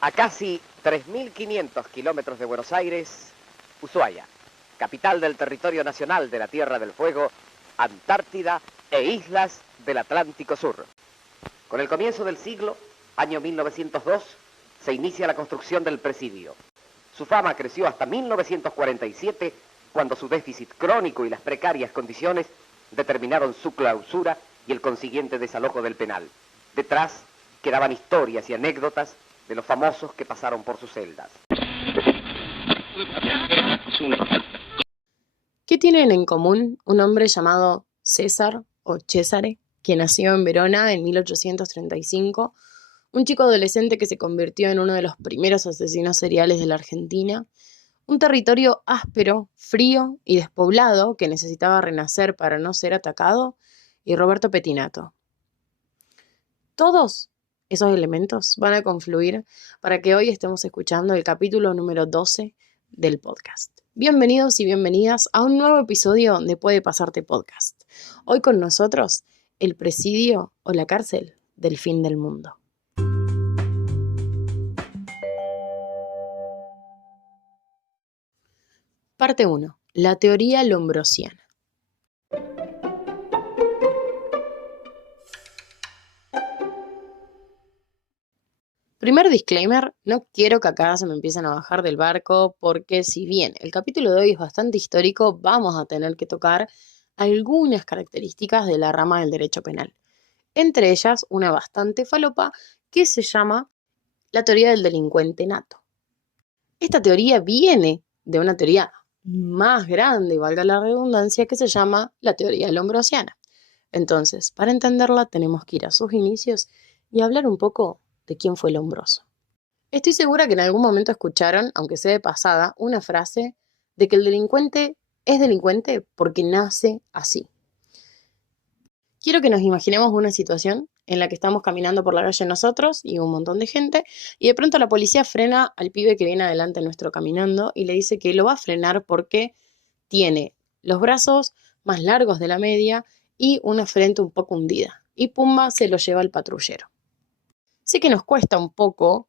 A casi 3.500 kilómetros de Buenos Aires, Ushuaia, capital del territorio nacional de la Tierra del Fuego, Antártida e islas del Atlántico Sur. Con el comienzo del siglo, año 1902, se inicia la construcción del presidio. Su fama creció hasta 1947, cuando su déficit crónico y las precarias condiciones determinaron su clausura y el consiguiente desalojo del penal. Detrás quedaban historias y anécdotas de los famosos que pasaron por sus celdas. ¿Qué tienen en común un hombre llamado César o Cesare, que nació en Verona en 1835, un chico adolescente que se convirtió en uno de los primeros asesinos seriales de la Argentina, un territorio áspero, frío y despoblado que necesitaba renacer para no ser atacado, y Roberto Pettinato? Todos esos elementos van a confluir para que hoy estemos escuchando el capítulo número 12 del podcast. Bienvenidos y bienvenidas a un nuevo episodio de Puede Pasarte Podcast. Hoy con nosotros, el presidio o la cárcel del fin del mundo. Parte 1. La teoría lombrosiana. Primer disclaimer, no quiero que acá se me empiecen a bajar del barco porque si bien el capítulo de hoy es bastante histórico, vamos a tener que tocar algunas características de la rama del derecho penal. Entre ellas, una bastante falopa que se llama la teoría del delincuente nato. Esta teoría viene de una teoría más grande, valga la redundancia, que se llama la teoría lombrosiana. Entonces, para entenderla tenemos que ir a sus inicios y hablar un poco de quién fue Lombroso. Estoy segura que en algún momento escucharon, aunque sea de pasada, una frase de que el delincuente es delincuente porque nace así. Quiero que nos imaginemos una situación en la que estamos caminando por la calle nosotros y un montón de gente, y de pronto la policía frena al pibe que viene adelante nuestro caminando y le dice que lo va a frenar porque tiene los brazos más largos de la media y una frente un poco hundida. Y pumba, se lo lleva el patrullero. Sé que nos cuesta un poco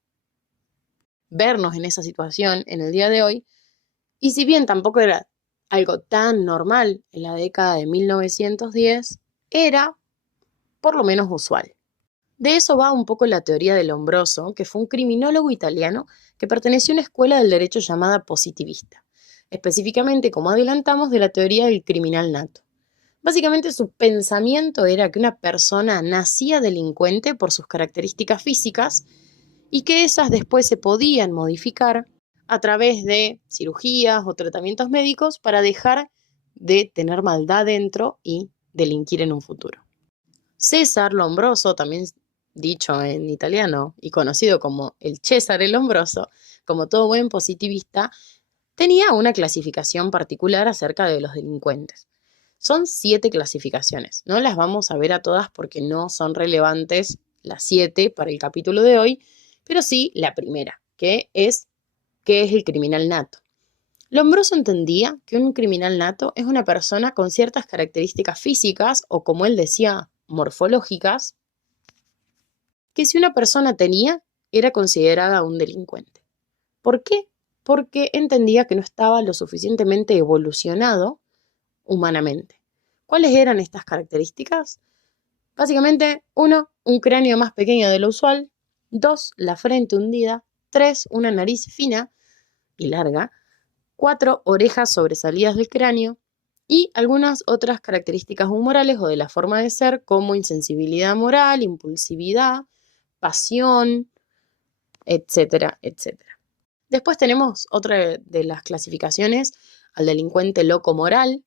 vernos en esa situación en el día de hoy, y si bien tampoco era algo tan normal en la década de 1910, era por lo menos usual. De eso va un poco la teoría de Lombroso, que fue un criminólogo italiano que perteneció a una escuela del derecho llamada positivista, específicamente, como adelantamos, de la teoría del criminal nato. Básicamente su pensamiento era que una persona nacía delincuente por sus características físicas y que esas después se podían modificar a través de cirugías o tratamientos médicos para dejar de tener maldad dentro y delinquir en un futuro. César Lombroso, también dicho en italiano y conocido como el Cesare Lombroso, como todo buen positivista, tenía una clasificación particular acerca de los delincuentes. Son 7 clasificaciones. No las vamos a ver a todas porque no son relevantes las 7 para el capítulo de hoy, pero sí la primera, que es ¿qué es el criminal nato? Lombroso entendía que un criminal nato es una persona con ciertas características físicas o, como él decía, morfológicas, que si una persona tenía, era considerada un delincuente. ¿Por qué? Porque entendía que no estaba lo suficientemente evolucionado humanamente. ¿Cuáles eran estas características? Básicamente, 1, un cráneo más pequeño de lo usual, 2, la frente hundida, 3, una nariz fina y larga, 4, orejas sobresalidas del cráneo y algunas otras características humorales o de la forma de ser como insensibilidad moral, impulsividad, pasión, etcétera, etcétera. Después tenemos otra de las clasificaciones, al delincuente loco moral,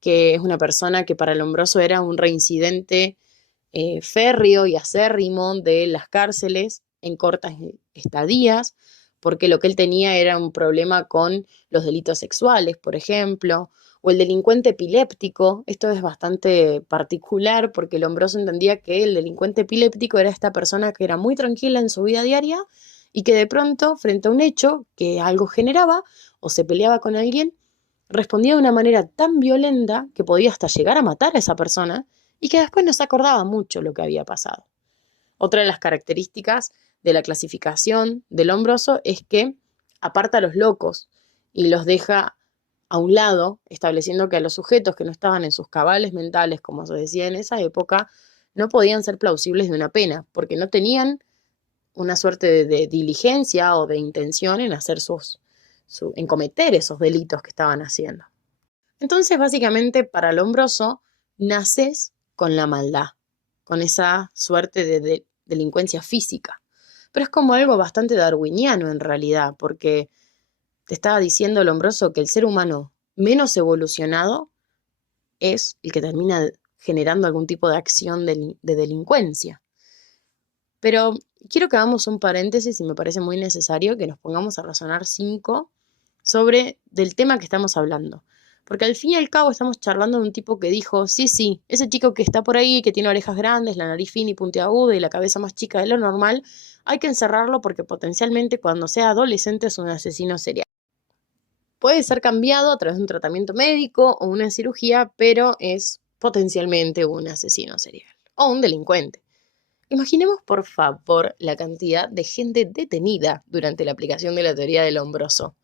que es una persona que para Lombroso era un reincidente férreo y acérrimo de las cárceles en cortas estadías, porque lo que él tenía era un problema con los delitos sexuales, por ejemplo, o el delincuente epiléptico. Esto es bastante particular porque Lombroso entendía que el delincuente epiléptico era esta persona que era muy tranquila en su vida diaria y que de pronto, frente a un hecho que algo generaba o se peleaba con alguien, respondía de una manera tan violenta que podía hasta llegar a matar a esa persona y que después no se acordaba mucho lo que había pasado. Otra de las características de la clasificación del Lombroso es que aparta a los locos y los deja a un lado, estableciendo que a los sujetos que no estaban en sus cabales mentales, como se decía en esa época, no podían ser plausibles de una pena, porque no tenían una suerte de diligencia o de intención en hacer en cometer esos delitos que estaban haciendo. Entonces, básicamente, para el Lombroso, naces con la maldad, con esa suerte de delincuencia física. Pero es como algo bastante darwiniano en realidad, porque te estaba diciendo Lombroso que el ser humano menos evolucionado es el que termina generando algún tipo de acción de delincuencia. Pero quiero que hagamos un paréntesis y me parece muy necesario que nos pongamos a razonar 5 sobre del tema que estamos hablando. Porque al fin y al cabo estamos charlando de un tipo que dijo, sí, ese chico que está por ahí, que tiene orejas grandes, la nariz fina y puntiaguda y la cabeza más chica de lo normal, hay que encerrarlo porque potencialmente cuando sea adolescente es un asesino serial. Puede ser cambiado a través de un tratamiento médico o una cirugía, pero es potencialmente un asesino serial o un delincuente. Imaginemos, por favor, la cantidad de gente detenida durante la aplicación de la teoría del Lombroso,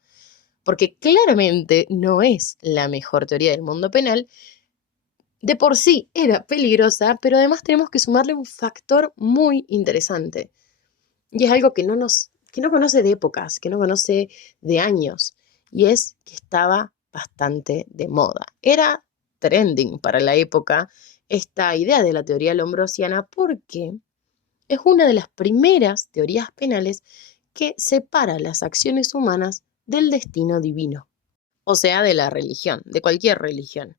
porque claramente no es la mejor teoría del mundo penal. De por sí era peligrosa, pero además tenemos que sumarle un factor muy interesante, y es algo que no conoce de épocas, que no conoce de años, y es que estaba bastante de moda. Era trending para la época esta idea de la teoría lombrosiana porque es una de las primeras teorías penales que separa las acciones humanas del destino divino, o sea, de la religión, de cualquier religión.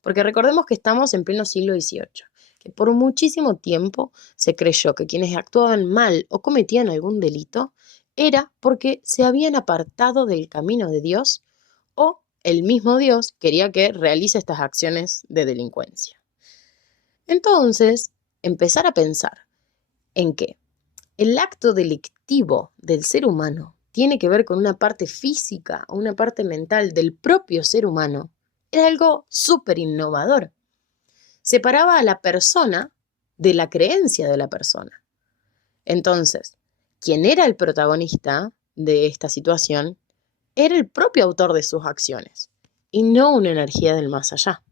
Porque recordemos que estamos en pleno siglo XVIII, que por muchísimo tiempo se creyó que quienes actuaban mal o cometían algún delito era porque se habían apartado del camino de Dios o el mismo Dios quería que realice estas acciones de delincuencia. Entonces, empezar a pensar en que el acto delictivo del ser humano tiene que ver con una parte física o una parte mental del propio ser humano, era algo súper innovador. Separaba a la persona de la creencia de la persona. Entonces, quien era el protagonista de esta situación era el propio autor de sus acciones y no una energía del más allá.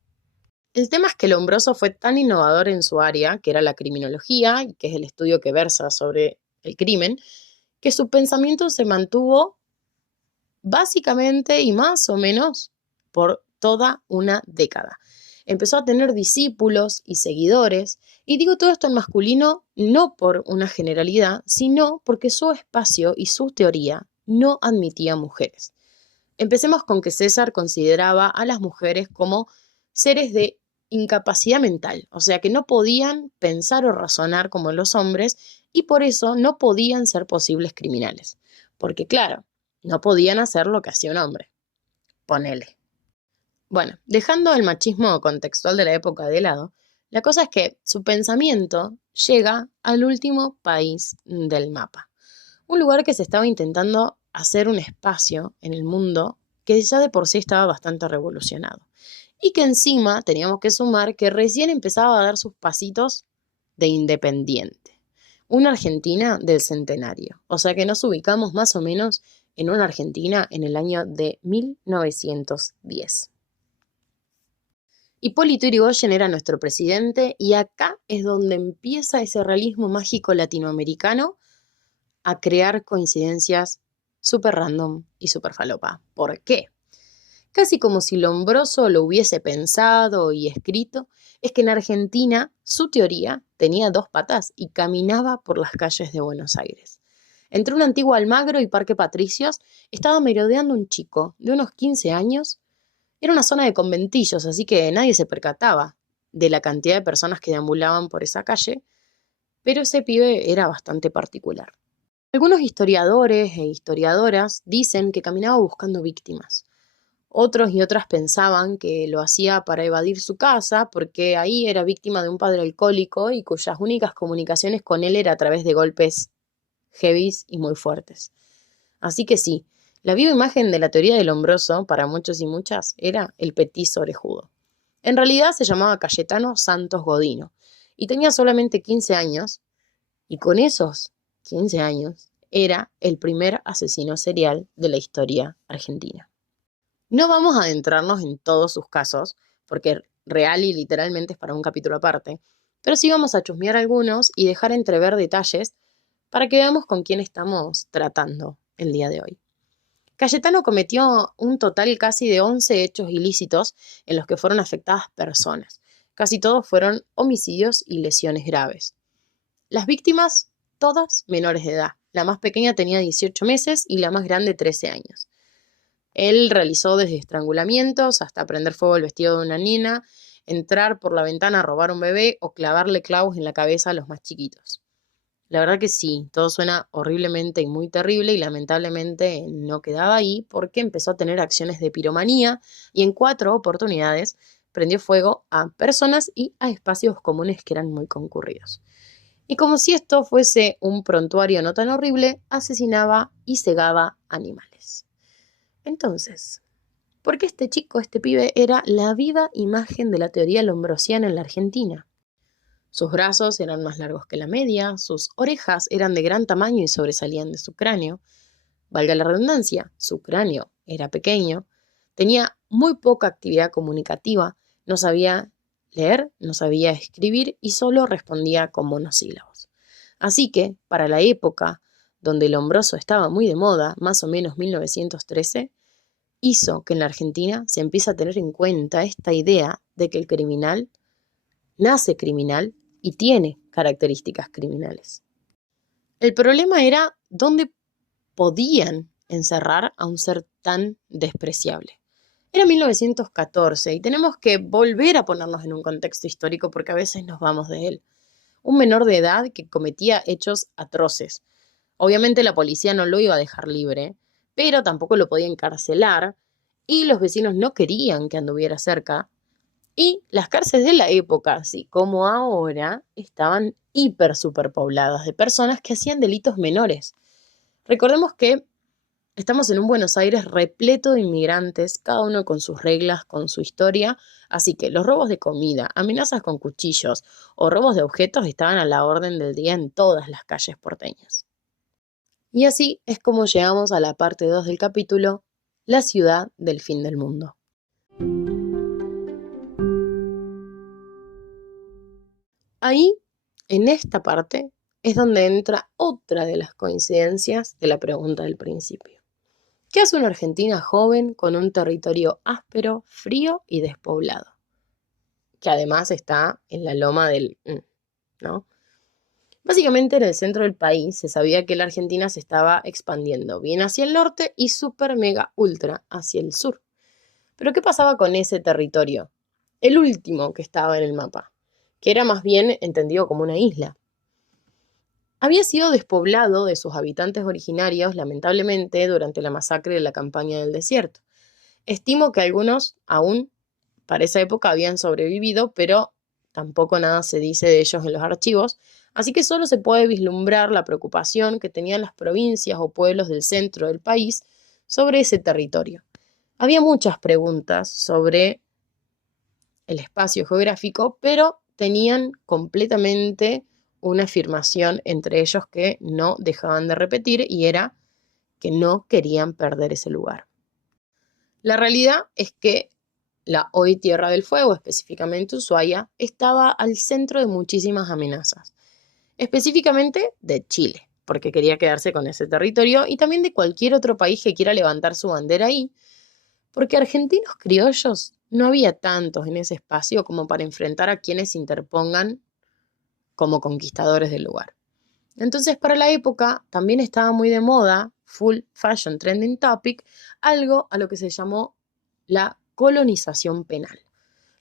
El tema es que Lombroso fue tan innovador en su área, que era la criminología, que es el estudio que versa sobre el crimen, que su pensamiento se mantuvo básicamente y más o menos por toda una década. Empezó a tener discípulos y seguidores, y digo todo esto en masculino no por una generalidad, sino porque su espacio y su teoría no admitía mujeres. Empecemos con que César consideraba a las mujeres como seres de incapacidad mental, o sea que no podían pensar o razonar como los hombres y por eso no podían ser posibles criminales. Porque claro, no podían hacer lo que hacía un hombre. Ponele. Bueno, dejando el machismo contextual de la época de lado, la cosa es que su pensamiento llega al último país del mapa. Un lugar que se estaba intentando hacer un espacio en el mundo que ya de por sí estaba bastante revolucionado. Y que encima teníamos que sumar que recién empezaba a dar sus pasitos de independiente. Una Argentina del centenario. O sea que nos ubicamos más o menos en una Argentina en el año de 1910. Hipólito Yrigoyen era nuestro presidente y acá es donde empieza ese realismo mágico latinoamericano a crear coincidencias súper random y súper falopa. ¿Por qué? Casi como si Lombroso lo hubiese pensado y escrito, es que en Argentina su teoría tenía 2 patas y caminaba por las calles de Buenos Aires. Entre un antiguo Almagro y Parque Patricios estaba merodeando un chico de unos 15 años. Era una zona de conventillos, así que nadie se percataba de la cantidad de personas que deambulaban por esa calle, pero ese pibe era bastante particular. Algunos historiadores e historiadoras dicen que caminaba buscando víctimas. Otros y otras pensaban que lo hacía para evadir su casa porque ahí era víctima de un padre alcohólico y cuyas únicas comunicaciones con él era a través de golpes heavies y muy fuertes. Así que sí, la viva imagen de la teoría del Lombroso, para muchos y muchas, era el petiso orejudo. En realidad se llamaba Cayetano Santos Godino y tenía solamente 15 años, y con esos 15 años era el primer asesino serial de la historia argentina. No vamos a adentrarnos en todos sus casos, porque real y literalmente es para un capítulo aparte, pero sí vamos a chusmear algunos y dejar entrever detalles para que veamos con quién estamos tratando el día de hoy. Cayetano cometió un total casi de 11 hechos ilícitos en los que fueron afectadas personas. Casi todos fueron homicidios y lesiones graves. Las víctimas, todas menores de edad. La más pequeña tenía 18 meses y la más grande 13 años. Él realizó desde estrangulamientos hasta prender fuego al vestido de una nena, entrar por la ventana a robar un bebé o clavarle clavos en la cabeza a los más chiquitos. La verdad que sí, todo suena horriblemente y muy terrible y lamentablemente no quedaba ahí porque empezó a tener acciones de piromanía y en 4 oportunidades prendió fuego a personas y a espacios comunes que eran muy concurridos. Y como si esto fuese un prontuario no tan horrible, asesinaba y cegaba animales. Entonces, ¿por qué este pibe era la viva imagen de la teoría lombrosiana en la Argentina? Sus brazos eran más largos que la media, sus orejas eran de gran tamaño y sobresalían de su cráneo. Valga la redundancia, su cráneo era pequeño, tenía muy poca actividad comunicativa, no sabía leer, no sabía escribir y solo respondía con monosílabos. Así que, para la época donde el lombroso estaba muy de moda, más o menos 1913, hizo que en la Argentina se empiece a tener en cuenta esta idea de que el criminal nace criminal y tiene características criminales. El problema era dónde podían encerrar a un ser tan despreciable. Era 1914 y tenemos que volver a ponernos en un contexto histórico porque a veces nos vamos de él. Un menor de edad que cometía hechos atroces. Obviamente la policía no lo iba a dejar libre, pero tampoco lo podía encarcelar y los vecinos no querían que anduviera cerca. Y las cárceles de la época, así como ahora, estaban hiper superpobladas de personas que hacían delitos menores. Recordemos que estamos en un Buenos Aires repleto de inmigrantes, cada uno con sus reglas, con su historia, así que los robos de comida, amenazas con cuchillos o robos de objetos estaban a la orden del día en todas las calles porteñas. Y así es como llegamos a la parte 2 del capítulo, la ciudad del fin del mundo. Ahí, en esta parte, es donde entra otra de las coincidencias de la pregunta del principio. ¿Qué hace una Argentina joven con un territorio áspero, frío y despoblado? Que además está en la loma del... ¿no? Básicamente en el centro del país se sabía que la Argentina se estaba expandiendo bien hacia el norte y super mega ultra hacia el sur. Pero ¿qué pasaba con ese territorio? El último que estaba en el mapa, que era más bien entendido como una isla. Había sido despoblado de sus habitantes originarios, lamentablemente, durante la masacre de la campaña del desierto. Estimo que algunos aún para esa época habían sobrevivido, pero tampoco nada se dice de ellos en los archivos, así que solo se puede vislumbrar la preocupación que tenían las provincias o pueblos del centro del país sobre ese territorio. Había muchas preguntas sobre el espacio geográfico, pero tenían completamente una afirmación entre ellos que no dejaban de repetir y era que no querían perder ese lugar. La realidad es que la hoy Tierra del Fuego, específicamente Ushuaia, estaba al centro de muchísimas amenazas, específicamente de Chile, porque quería quedarse con ese territorio, y también de cualquier otro país que quiera levantar su bandera ahí, porque argentinos criollos no había tantos en ese espacio como para enfrentar a quienes se interpongan como conquistadores del lugar. Entonces, para la época también estaba muy de moda, full fashion trending topic, algo a lo que se llamó la colonización penal.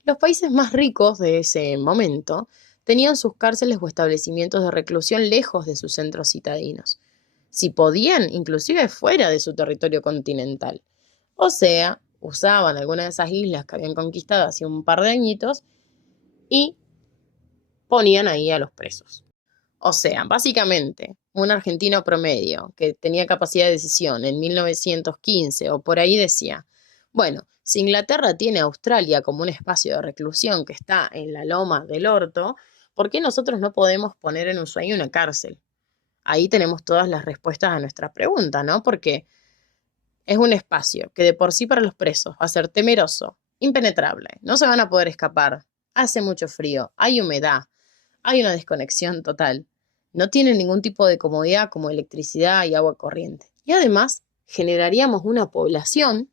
Los países más ricos de ese momento tenían sus cárceles o establecimientos de reclusión lejos de sus centros citadinos, si podían, inclusive fuera de su territorio continental. O sea, usaban alguna de esas islas que habían conquistado hace un par de añitos y ponían ahí a los presos. O sea, básicamente, un argentino promedio que tenía capacidad de decisión en 1915 o por ahí decía, bueno, Si Inglaterra tiene a Australia como un espacio de reclusión que está en la loma del orto, ¿por qué nosotros no podemos poner en Ushuaia una cárcel? Ahí tenemos todas las respuestas a nuestra pregunta, ¿no? Porque es un espacio que de por sí para los presos va a ser temeroso, impenetrable, no se van a poder escapar, hace mucho frío, hay humedad, hay una desconexión total, no tienen ningún tipo de comodidad como electricidad y agua corriente. Y además generaríamos una población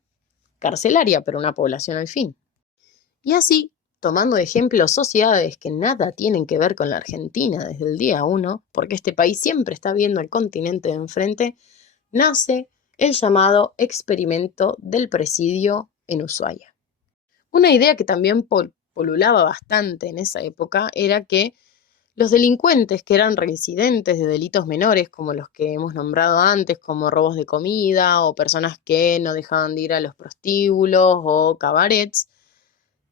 carcelaria, pero una población al fin. Y así, tomando de ejemplo sociedades que nada tienen que ver con la Argentina desde el día uno, porque este país siempre está viendo al continente de enfrente, nace el llamado experimento del presidio en Ushuaia. Una idea que también polulaba bastante en esa época era que los delincuentes que eran reincidentes de delitos menores, como los que hemos nombrado antes, como robos de comida o personas que no dejaban de ir a los prostíbulos o cabarets,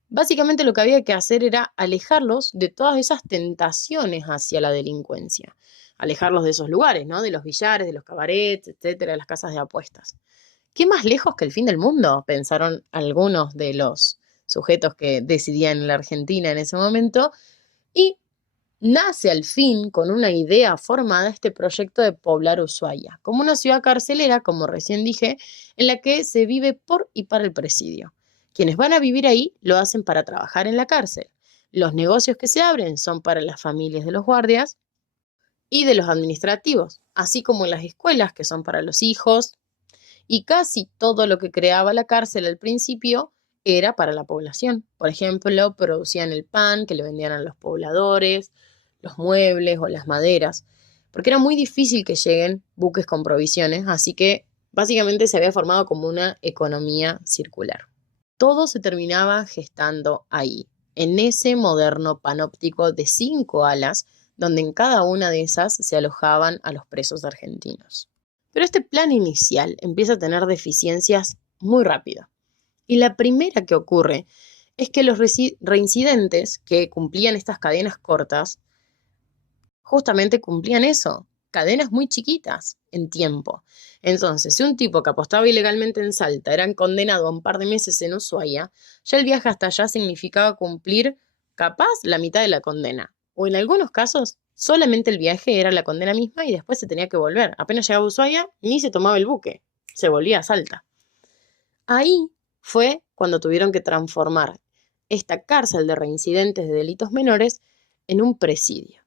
básicamente lo que había que hacer era alejarlos de todas esas tentaciones hacia la delincuencia, alejarlos de esos lugares, ¿no? De los billares, de los cabarets, etcétera, de las casas de apuestas. ¿Qué más lejos que el fin del mundo?, pensaron algunos de los sujetos que decidían en la Argentina en ese momento, y nace al fin con una idea formada este proyecto de poblar Ushuaia, como una ciudad carcelera, como recién dije, en la que se vive por y para el presidio. Quienes van a vivir ahí lo hacen para trabajar en la cárcel. Los negocios que se abren son para las familias de los guardias y de los administrativos, así como las escuelas que son para los hijos, y casi todo lo que creaba la cárcel al principio era para la población. Por ejemplo, producían el pan que le vendían a los pobladores, los muebles o las maderas, porque era muy difícil que lleguen buques con provisiones, así que básicamente se había formado como una economía circular. Todo se terminaba gestando ahí, en ese moderno panóptico de 5 alas, donde en cada una de esas se alojaban a los presos argentinos. Pero este plan inicial empieza a tener deficiencias muy rápido. Y la primera que ocurre es que los reincidentes que cumplían estas cadenas cortas, justamente cumplían eso, cadenas muy chiquitas en tiempo. Entonces, si un tipo que apostaba ilegalmente en Salta era condenado a un par de meses en Ushuaia, ya el viaje hasta allá significaba cumplir capaz la mitad de la condena. O en algunos casos, solamente el viaje era la condena misma y después se tenía que volver. Apenas llegaba a Ushuaia, ni se tomaba el buque, se volvía a Salta. Ahí fue cuando tuvieron que transformar esta cárcel de reincidentes de delitos menores en un presidio.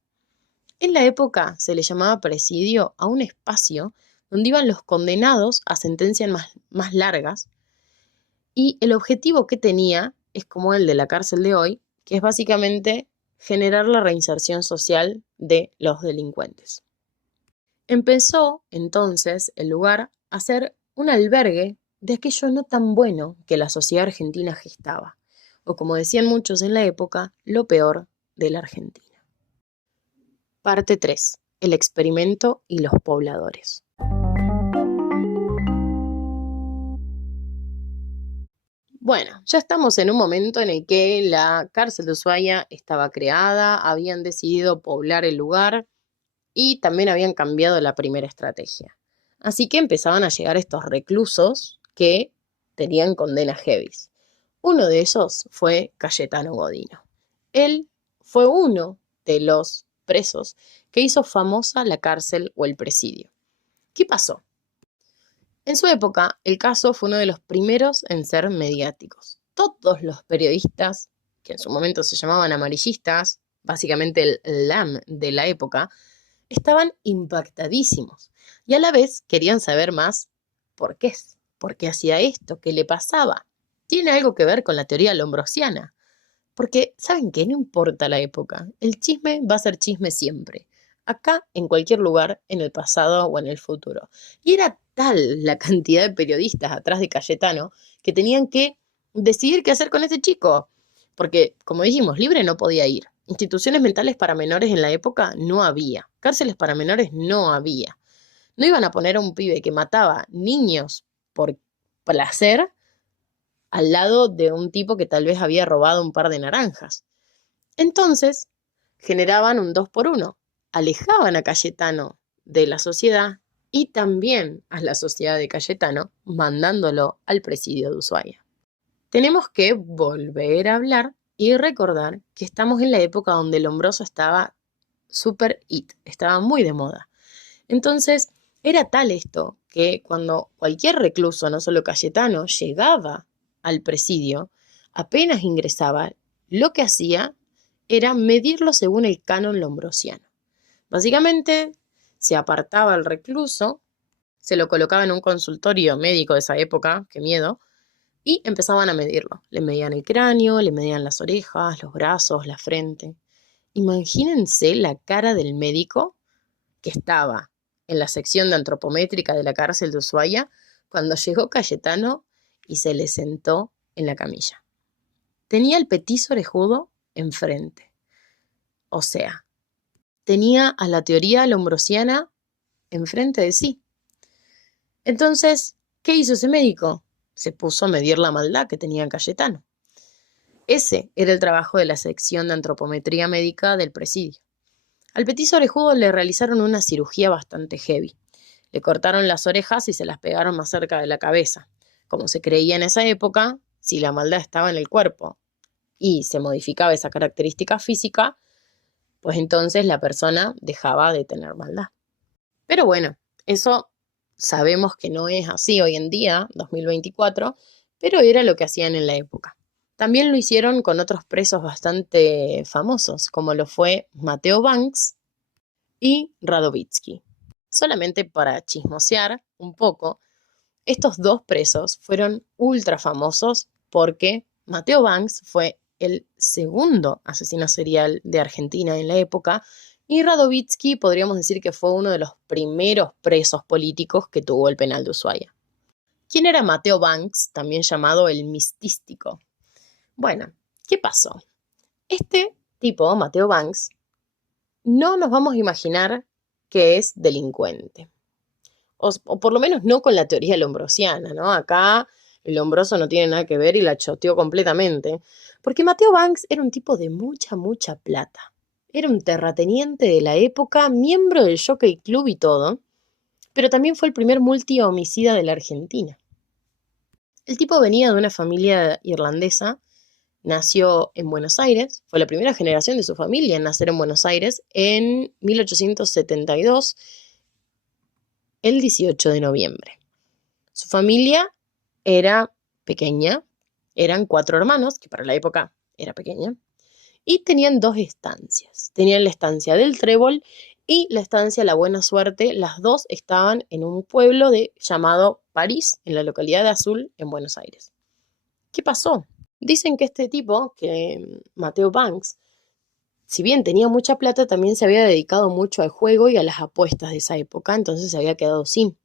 En la época se le llamaba presidio a un espacio donde iban los condenados a sentencias más largas, y el objetivo que tenía es como el de la cárcel de hoy, que es básicamente generar la reinserción social de los delincuentes. Empezó entonces el lugar a ser un albergue de aquello no tan bueno que la sociedad argentina gestaba, o como decían muchos en la época, lo peor de la Argentina. Parte 3. El experimento y los pobladores. Bueno, ya estamos en un momento en el que la cárcel de Ushuaia estaba creada, habían decidido poblar el lugar y también habían cambiado la primera estrategia. Así que empezaban a llegar estos reclusos que tenían condenas heavies. Uno de esos fue Cayetano Godino. Él fue uno de los presos que hizo famosa la cárcel o el presidio. ¿Qué pasó? En su época, el caso fue uno de los primeros en ser mediáticos. Todos los periodistas, que en su momento se llamaban amarillistas, básicamente el LAM de la época, estaban impactadísimos y a la vez querían saber más por qué hacía esto, qué le pasaba. Tiene algo que ver con la teoría lombrosiana, porque ¿saben qué? No importa la época, el chisme va a ser chisme siempre, acá, en cualquier lugar, en el pasado o en el futuro. Y era tal la cantidad de periodistas atrás de Cayetano que tenían que decidir qué hacer con este chico, porque, como dijimos, libre no podía ir. Instituciones mentales para menores en la época no había. Cárceles para menores no había. No iban a poner a un pibe que mataba niños por placer al lado de un tipo que tal vez había robado un par de naranjas. Entonces, generaban un 2x1. Alejaban a Cayetano de la sociedad y también a la sociedad de Cayetano, mandándolo al presidio de Ushuaia. tenemos que volver a hablar y recordar que estamos en la época donde el Lombroso estaba súper it, estaba muy de moda. Entonces, era tal esto que cuando cualquier recluso, no solo Cayetano, llegaba al presidio, apenas ingresaba, lo que hacía era medirlo según el canon lombrosiano. Básicamente, se apartaba al recluso, se lo colocaba en un consultorio médico de esa época, qué miedo, y empezaban a medirlo. Le medían el cráneo, le medían las orejas, los brazos, la frente. Imagínense la cara del médico que estaba en la sección de antropométrica de la cárcel de Ushuaia cuando llegó Cayetano y se le sentó en la camilla. Tenía el petiso orejudo enfrente. O sea, tenía a la teoría lombrosiana enfrente de sí. Entonces, ¿qué hizo ese médico? Se puso a medir la maldad que tenía Cayetano. Ese era el trabajo de la sección de antropometría médica del presidio. Al petiso orejudo le realizaron una cirugía bastante heavy. Le cortaron las orejas y se las pegaron más cerca de la cabeza. Como se creía en esa época, si la maldad estaba en el cuerpo y se modificaba esa característica física, pues entonces la persona dejaba de tener maldad. Pero bueno, eso sabemos que no es así hoy en día, 2024, pero era lo que hacían en la época. También lo hicieron con otros presos bastante famosos, como lo fue Mateo Banks y Radovítsky. Solamente para chismosear un poco, estos dos presos fueron ultra famosos porque Mateo Banks fue el segundo asesino serial de Argentina en la época y Radovítsky podríamos decir que fue uno de los primeros presos políticos que tuvo el penal de Ushuaia. ¿Quién era Mateo Banks, también llamado el mistístico? Bueno, ¿qué pasó? Este tipo, Mateo Banks, no nos vamos a imaginar que es delincuente. O por lo menos no con la teoría lombrosiana, ¿no? Acá el Lombroso no tiene nada que ver y la choteó completamente. Porque Mateo Banks era un tipo de mucha, mucha plata. Era un terrateniente de la época, miembro del Jockey Club y todo, pero también fue el primer multihomicida de la Argentina. El tipo venía de una familia irlandesa, nació en Buenos Aires, fue la primera generación de su familia en nacer en Buenos Aires en 1872, el 18 de noviembre. Su familia era pequeña, eran 4 hermanos, que para la época era pequeña, y tenían 2 estancias. Tenían la estancia del Trébol y la estancia La Buena Suerte. Las dos estaban en un pueblo llamado París, en la localidad de Azul, en Buenos Aires. ¿Qué pasó? Dicen que este tipo, que Mateo Banks, si bien tenía mucha plata, también se había dedicado mucho al juego y a las apuestas de esa época, entonces se había quedado sin.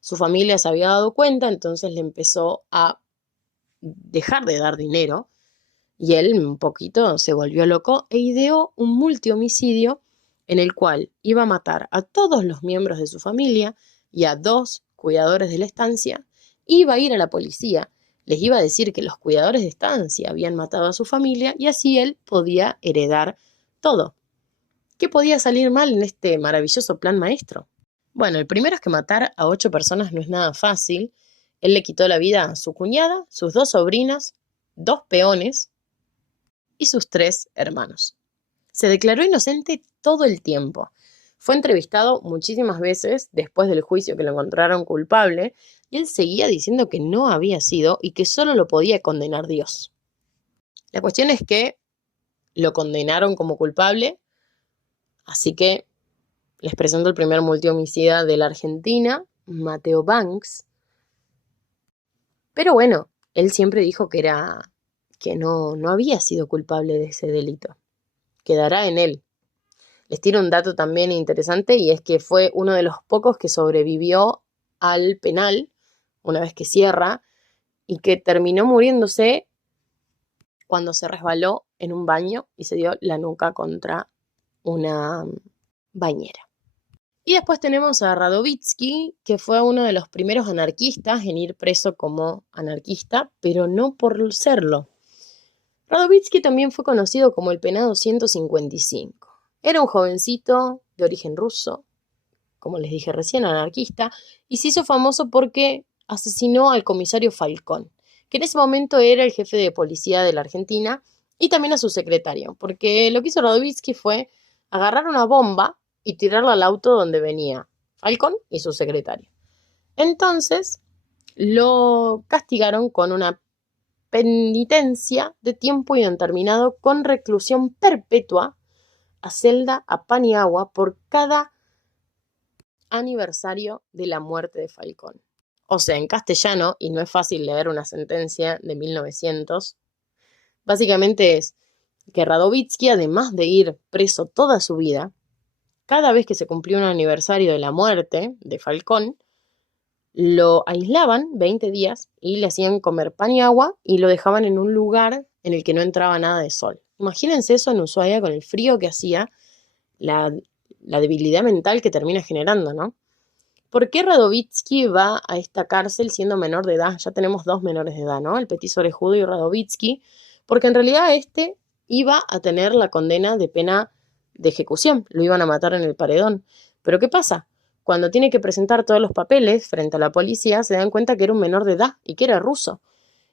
Su familia se había dado cuenta, entonces le empezó a dejar de dar dinero y él un poquito se volvió loco e ideó un multihomicidio en el cual iba a matar a todos los miembros de su familia y a 2 cuidadores de la estancia, iba a ir a la policía, les iba a decir que los cuidadores de estancia habían matado a su familia y así él podía heredar todo. ¿Qué podía salir mal en este maravilloso plan maestro? Bueno, el primero es que matar a 8 personas no es nada fácil. Él le quitó la vida a su cuñada, sus 2 sobrinas, 2 peones y sus 3 hermanos. Se declaró inocente todo el tiempo. Fue entrevistado muchísimas veces después del juicio que lo encontraron culpable y él seguía diciendo que no había sido y que solo lo podía condenar Dios. La cuestión es que lo condenaron como culpable, así que les presento el primer multihomicida de la Argentina, Mateo Banks. Pero bueno, él siempre dijo que no había sido culpable de ese delito. Quedará en él. Les tiro un dato también interesante y es que fue uno de los pocos que sobrevivió al penal una vez que cierra y que terminó muriéndose cuando se resbaló en un baño y se dio la nuca contra una bañera. Y después tenemos a Radovítsky, que fue uno de los primeros anarquistas en ir preso como anarquista, pero no por serlo. Radovítsky también fue conocido como el Penado 155. Era un jovencito de origen ruso, como les dije recién, anarquista, y se hizo famoso porque asesinó al comisario Falcón, que en ese momento era el jefe de policía de la Argentina, y también a su secretario, porque lo que hizo Radovítsky fue agarrar una bomba y tirarla al auto donde venía Falcón y su secretario. Entonces lo castigaron con una penitencia de tiempo indeterminado con reclusión perpetua a celda, a pan y agua por cada aniversario de la muerte de Falcón. O sea, en castellano, y no es fácil leer una sentencia de 1900, básicamente es que Radovítsky, además de ir preso toda su vida, cada vez que se cumplió un aniversario de la muerte de Falcón, lo aislaban 20 días y le hacían comer pan y agua y lo dejaban en un lugar en el que no entraba nada de sol. Imagínense eso en Ushuaia con el frío que hacía, la debilidad mental que termina generando, ¿no? ¿Por qué Radovítsky va a esta cárcel siendo menor de edad? Ya tenemos 2 menores de edad, ¿no? El Petiso Orejudo y Radovítsky, porque en realidad este iba a tener la condena de pena de ejecución, lo iban a matar en el paredón. Pero ¿qué pasa? Cuando tiene que presentar todos los papeles frente a la policía, se dan cuenta que era un menor de edad y que era ruso.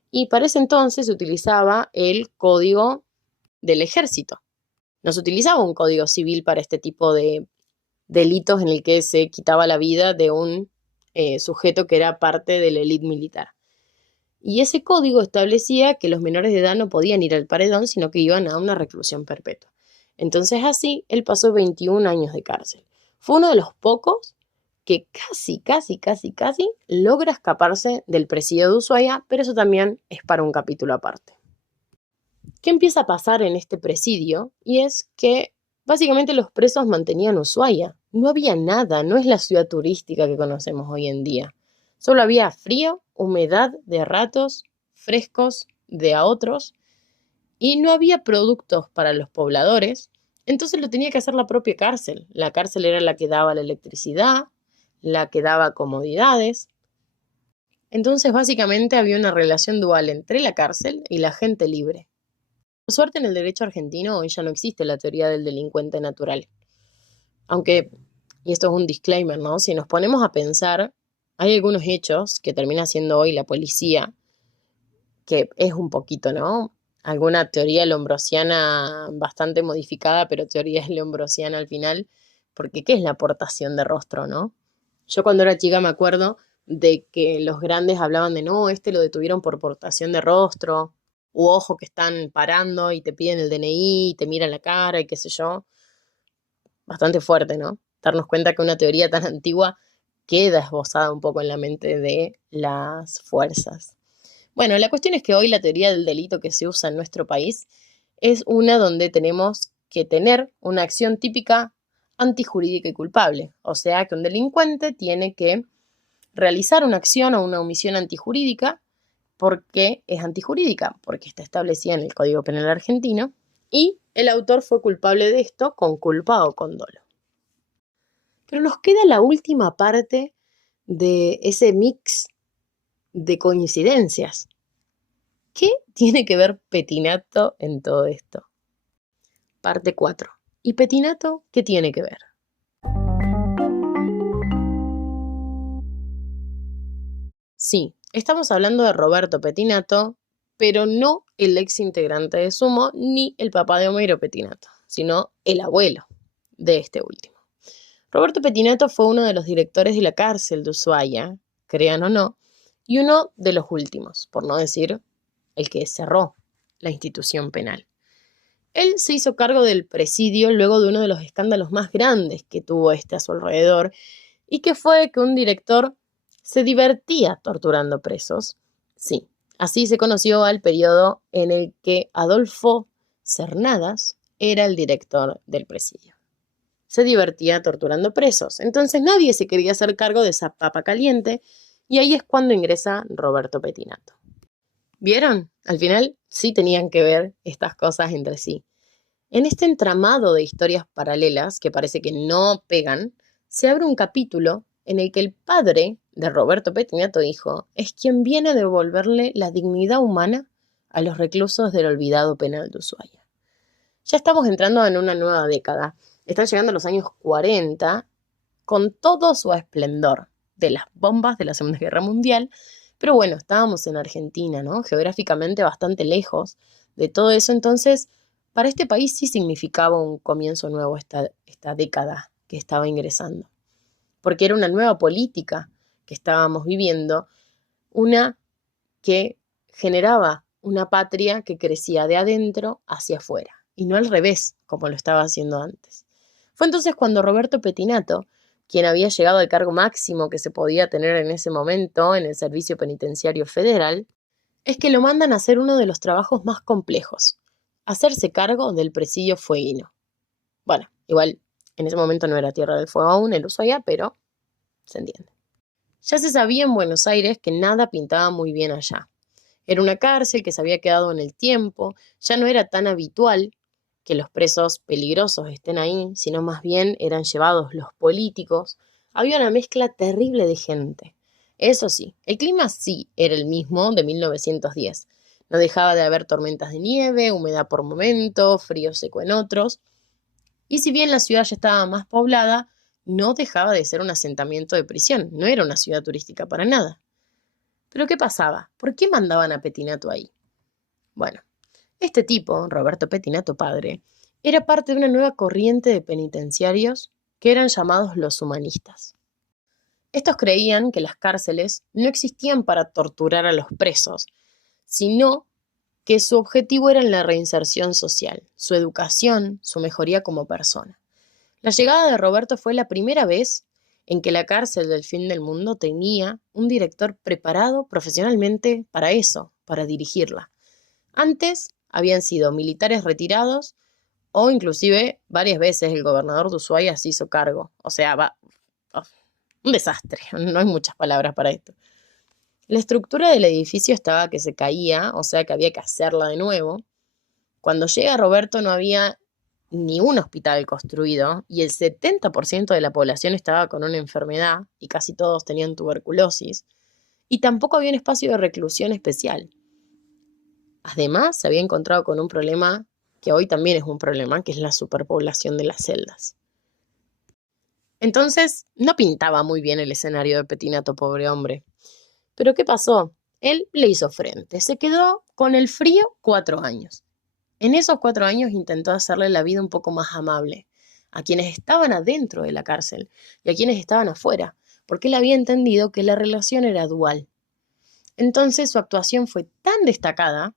Y para ese entonces se utilizaba el código del ejército. No se utilizaba un código civil para este tipo de delitos en el que se quitaba la vida de un sujeto que era parte de la élite militar. Y ese código establecía que los menores de edad no podían ir al paredón, sino que iban a una reclusión perpetua. Entonces así, él pasó 21 años de cárcel. Fue uno de los pocos que casi logra escaparse del presidio de Ushuaia, pero eso también es para un capítulo aparte. ¿Qué empieza a pasar en este presidio? Y es que básicamente los presos mantenían Ushuaia. No había nada, no es la ciudad turística que conocemos hoy en día. Solo había frío, humedad de ratos, frescos de a otros, y no había productos para los pobladores, entonces lo tenía que hacer la propia cárcel. La cárcel era la que daba la electricidad, la que daba comodidades. Entonces básicamente había una relación dual entre la cárcel y la gente libre. Por suerte en el derecho argentino hoy ya no existe la teoría del delincuente natural. Aunque, y esto es un disclaimer, ¿no? Si nos ponemos a pensar, hay algunos hechos que termina haciendo hoy la policía, que es un poquito, ¿no? Alguna teoría lombrosiana bastante modificada, pero teoría lombrosiana al final, porque ¿qué es la aportación de rostro, no? Yo cuando era chica me acuerdo de que los grandes hablaban de, no, este lo detuvieron por portación de rostro, u ojo que están parando y te piden el DNI y te miran la cara y qué sé yo. Bastante fuerte, ¿no? Darnos cuenta que una teoría tan antigua queda esbozada un poco en la mente de las fuerzas. Bueno, la cuestión es que hoy la teoría del delito que se usa en nuestro país es una donde tenemos que tener una acción típica antijurídica y culpable. O sea, que un delincuente tiene que realizar una acción o una omisión antijurídica porque es antijurídica, porque está establecida en el Código Penal argentino y el autor fue culpable de esto con culpa o con dolo. Pero nos queda la última parte de ese mix de coincidencias. ¿Qué tiene que ver Petinato en todo esto? Parte 4. ¿Y Petinato qué tiene que ver? Sí, estamos hablando de Roberto Petinato, pero no el ex integrante de Sumo ni el papá de Homero Petinato, sino el abuelo de este último. Roberto Petinato fue uno de los directores de la cárcel de Ushuaia, crean o no, y uno de los últimos, por no decir el que cerró la institución penal. Él se hizo cargo del presidio luego de uno de los escándalos más grandes que tuvo este a su alrededor, y que fue que un director se divertía torturando presos. Sí, así se conoció al periodo en el que Adolfo Cernadas era el director del presidio. Se divertía torturando presos, entonces nadie se quería hacer cargo de esa papa caliente, y ahí es cuando ingresa Roberto Petinato. ¿Vieron? Al final sí tenían que ver estas cosas entre sí. En este entramado de historias paralelas, que parece que no pegan, se abre un capítulo en el que el padre de Roberto Petinato hijo es quien viene a devolverle la dignidad humana a los reclusos del olvidado penal de Ushuaia. Ya estamos entrando en una nueva década. Están llegando los años 40 con todo su esplendor de las bombas de la Segunda Guerra Mundial, Pero bueno, estábamos en Argentina, ¿no? Geográficamente bastante lejos de todo eso, entonces para este país sí significaba un comienzo nuevo esta década que estaba ingresando, porque era una nueva política que estábamos viviendo, una que generaba una patria que crecía de adentro hacia afuera, y no al revés, como lo estaba haciendo antes. Fue entonces cuando Roberto Petinato, quien había llegado al cargo máximo que se podía tener en ese momento en el Servicio Penitenciario Federal, es que lo mandan a hacer uno de los trabajos más complejos, hacerse cargo del presidio fueguino. Bueno, igual en ese momento no era Tierra del Fuego aún el Ushuaia, pero se entiende. Ya se sabía en Buenos Aires que nada pintaba muy bien allá. Era una cárcel que se había quedado en el tiempo, ya no era tan habitual que los presos peligrosos estén ahí, sino más bien eran llevados los políticos. Había una mezcla terrible de gente. Eso sí, el clima sí era el mismo de 1910. No dejaba de haber tormentas de nieve, humedad por momentos, frío seco en otros. Y si bien la ciudad ya estaba más poblada, no dejaba de ser un asentamiento de prisión, no era una ciudad turística para nada. Pero ¿qué pasaba? ¿Por qué mandaban a Petinato ahí? Bueno, este tipo, Roberto Petinato padre, era parte de una nueva corriente de penitenciarios que eran llamados los humanistas. Estos creían que las cárceles no existían para torturar a los presos, sino que su objetivo era la reinserción social, su educación, su mejoría como persona. La llegada de Roberto fue la primera vez en que la cárcel del fin del mundo tenía un director preparado profesionalmente para eso, para dirigirla. Antes habían sido militares retirados o inclusive varias veces el gobernador de Ushuaia se hizo cargo. O sea, un desastre, no hay muchas palabras para esto. La estructura del edificio estaba que se caía, o sea que había que hacerla de nuevo. Cuando llega Roberto no había ni un hospital construido y el 70% de la población estaba con una enfermedad y casi todos tenían tuberculosis y tampoco había un espacio de reclusión especial. Además, se había encontrado con un problema que hoy también es un problema, que es la superpoblación de las celdas. Entonces, no pintaba muy bien el escenario de Petinato, pobre hombre. Pero ¿qué pasó? Él le hizo frente, se quedó con el frío 4 años. En esos 4 años intentó hacerle la vida un poco más amable a quienes estaban adentro de la cárcel y a quienes estaban afuera, porque él había entendido que la relación era dual. Entonces su actuación fue tan destacada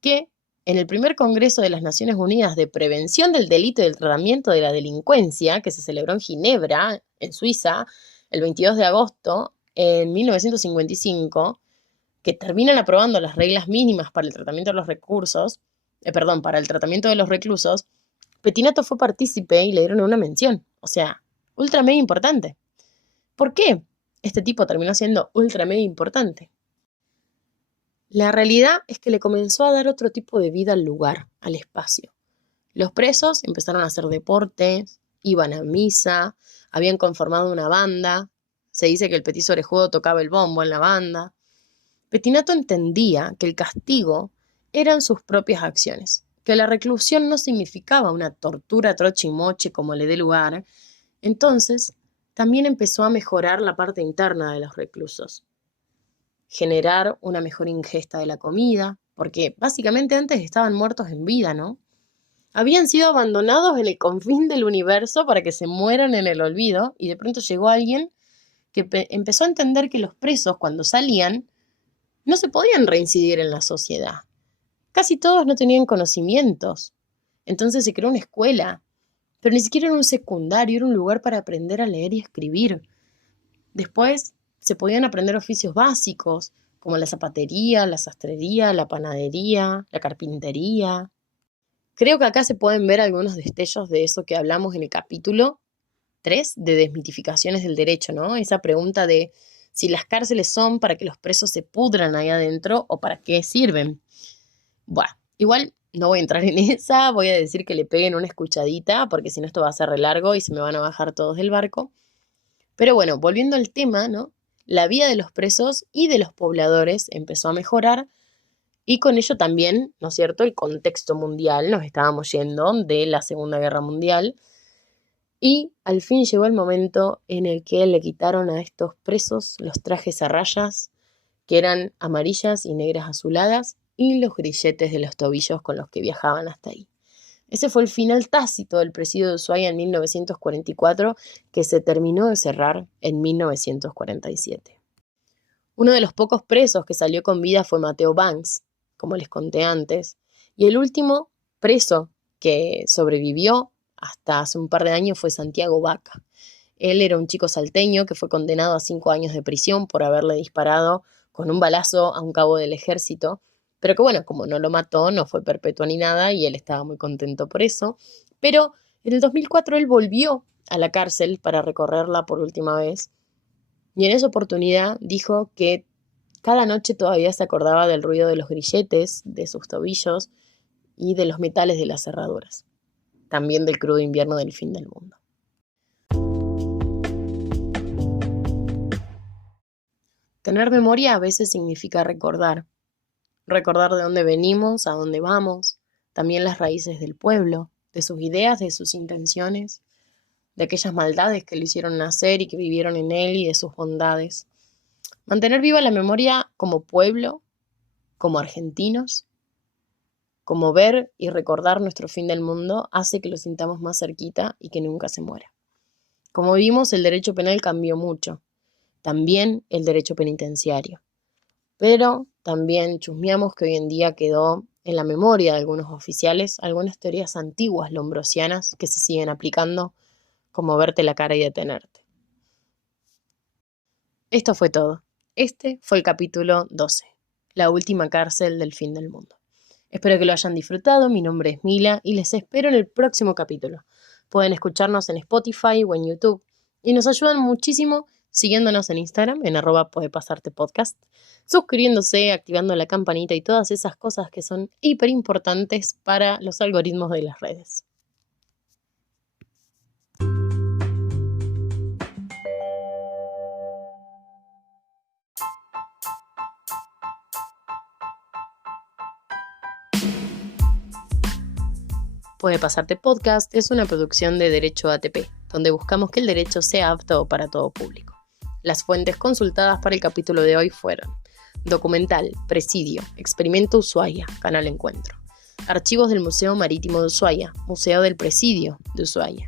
que en el primer Congreso de las Naciones Unidas de Prevención del Delito y del Tratamiento de la Delincuencia, que se celebró en Ginebra, en Suiza, el 22 de agosto en 1955, que terminan aprobando las reglas mínimas para el tratamiento de los recursos, para el tratamiento de los reclusos, Petinato fue partícipe y le dieron una mención. O sea, ultra mega importante. ¿Por qué este tipo terminó siendo ultra mega importante? La realidad es que le comenzó a dar otro tipo de vida al lugar, al espacio. Los presos empezaron a hacer deportes, iban a misa, habían conformado una banda. Se dice que el petiso orejudo tocaba el bombo en la banda. Petinato entendía que el castigo eran sus propias acciones, que la reclusión no significaba una tortura troche y moche como le dé lugar. Entonces, también empezó a mejorar la parte interna de los reclusos. Generar una mejor ingesta de la comida, porque básicamente antes estaban muertos en vida, ¿no? Habían sido abandonados en el confín del universo para que se mueran en el olvido, y de pronto llegó alguien que empezó a entender que los presos, cuando salían, no se podían reincidir en la sociedad. Casi todos no tenían conocimientos. Entonces se creó una escuela, pero ni siquiera era un secundario, era un lugar para aprender a leer y escribir. Después se podían aprender oficios básicos, como la zapatería, la sastrería, la panadería, la carpintería. Creo que acá se pueden ver algunos destellos de eso que hablamos en el capítulo 3 de Desmitificaciones del Derecho, ¿no? Esa pregunta de si las cárceles son para que los presos se pudran ahí adentro o para qué sirven. Bueno, igual no voy a entrar en esa, voy a decir que le peguen una escuchadita, porque si no esto va a ser re largo y se me van a bajar todos del barco. Pero bueno, volviendo al tema, ¿no? La vida de los presos y de los pobladores empezó a mejorar y con ello también, ¿no es cierto?, el contexto mundial, nos estábamos yendo de la Segunda Guerra Mundial y al fin llegó el momento en el que le quitaron a estos presos los trajes a rayas que eran amarillas y negras azuladas, y los grilletes de los tobillos con los que viajaban hasta ahí. Ese fue el final tácito del presidio de Ushuaia en 1944, que se terminó de cerrar en 1947. Uno de los pocos presos que salió con vida fue Mateo Banks, como les conté antes, y el último preso que sobrevivió hasta hace un par de años fue Santiago Vaca. Él era un chico salteño que fue condenado a 5 años de prisión por haberle disparado con un balazo a un cabo del ejército, pero que bueno, como no lo mató, no fue perpetuo ni nada, y él estaba muy contento por eso. Pero en el 2004 él volvió a la cárcel para recorrerla por última vez, y en esa oportunidad dijo que cada noche todavía se acordaba del ruido de los grilletes, de sus tobillos y de los metales de las cerraduras. También del crudo invierno del fin del mundo. Tener memoria a veces significa recordar. Recordar de dónde venimos, a dónde vamos, también las raíces del pueblo, de sus ideas, de sus intenciones, de aquellas maldades que lo hicieron nacer y que vivieron en él, y de sus bondades. Mantener viva la memoria como pueblo, como argentinos, como ver y recordar nuestro fin del mundo, hace que lo sintamos más cerquita y que nunca se muera. Como vimos, el derecho penal cambió mucho, también el derecho penitenciario. Pero también chusmeamos que hoy en día quedó en la memoria de algunos oficiales algunas teorías antiguas lombrosianas que se siguen aplicando, como verte la cara y detenerte. Esto fue todo. Este fue el capítulo 12, la última cárcel del fin del mundo. Espero que lo hayan disfrutado. Mi nombre es Mila y les espero en el próximo capítulo. Pueden escucharnos en Spotify o en YouTube y nos ayudan muchísimo siguiéndonos en Instagram en @puedepasartepodcast, suscribiéndose, activando la campanita y todas esas cosas que son hiper importantes para los algoritmos de las redes. Puede Pasarte Podcast es una producción de Derecho ATP, donde buscamos que el derecho sea apto para todo público. Las fuentes consultadas para el capítulo de hoy fueron: documental, Presidio, Experimento Ushuaia, Canal Encuentro; archivos del Museo Marítimo de Ushuaia, Museo del Presidio de Ushuaia;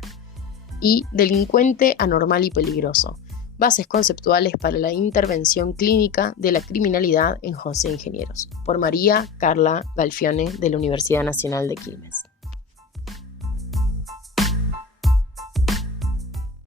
y Delincuente Anormal y Peligroso, bases conceptuales para la intervención clínica de la criminalidad en José Ingenieros, por María Carla Galfione de la Universidad Nacional de Quilmes.